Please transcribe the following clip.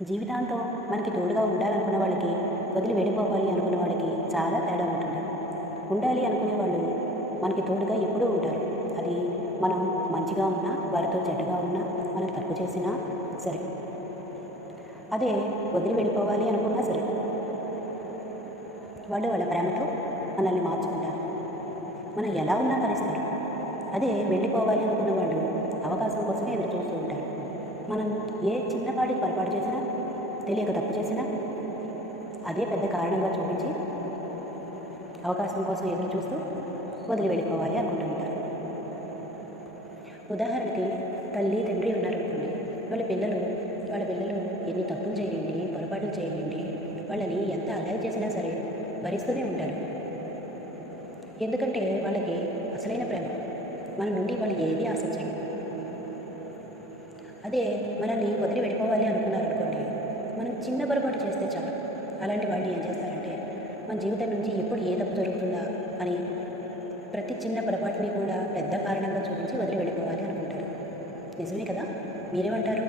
జీవితాంతం మనకి తోడుగా ఉండాలనుకున్న వాళ్ళకి, వదిలి వెళ్ళిపోవాలి అనుకున్న వాళ్ళకి చాలా తేడా ఉంటుంది. ఉండాలి అనుకునే వాళ్ళు మనకి తోడుగా ఎప్పుడూ ఉంటారు. అది మనం మంచిగా ఉన్నా, వారితో చెడ్డగా ఉన్నా, మనం తప్పు చేసినా సరే. అదే వదిలి వెళ్ళిపోవాలి అనుకున్నా సరే, వాళ్ళు వాళ్ళ ప్రేమతో మనల్ని మార్చుకుంటారు. మనం ఎలా ఉన్నా భరిస్తారు. అదే వెళ్ళిపోవాలి అనుకున్న వాళ్ళు అవకాశం కోసమే ఎదురు చూస్తూ ఉంటారు. మనం ఏ చిన్నపాటి పొరపాటు చేసినా, తెలియక తప్పు చేసినా అదే పెద్ద కారణంగా చూపించి అవకాశం కోసం ఎదురు చూస్తూ వదిలి వెళ్ళిపోవాలి అనుకుంటూ ఉంటారు. ఉదాహరణకి తల్లి తండ్రి ఉన్నారనుకోండి, వాళ్ళ పిల్లలు ఎన్ని తప్పులు చేయలేండి, పొరపాట్లు చేయలేండి, వాళ్ళని ఎంత అల్లరి చేసినా సరే భరిస్తూనే ఉంటారు. ఎందుకంటే వాళ్ళకి అసలైన ప్రేమ మన నుండి వాళ్ళు ఏమీ ఆశించరు. అదే మనల్ని వదిలి వెళ్ళిపోవాలి అనుకున్నారనుకోండి, మనం చిన్న పొరపాటు చేస్తే చాలు, అలాంటి వాళ్ళు ఏం చేస్తారంటే మన జీవితం నుంచి ఎప్పుడు ఏ తప్పు జరుగుతుందా అని ప్రతి చిన్న పొరపాటుని కూడా పెద్ద కారణంగా చూపించి వదిలి వెళ్ళిపోవాలి అనుకుంటారు. నిజమే కదా? మీరేమంటారు?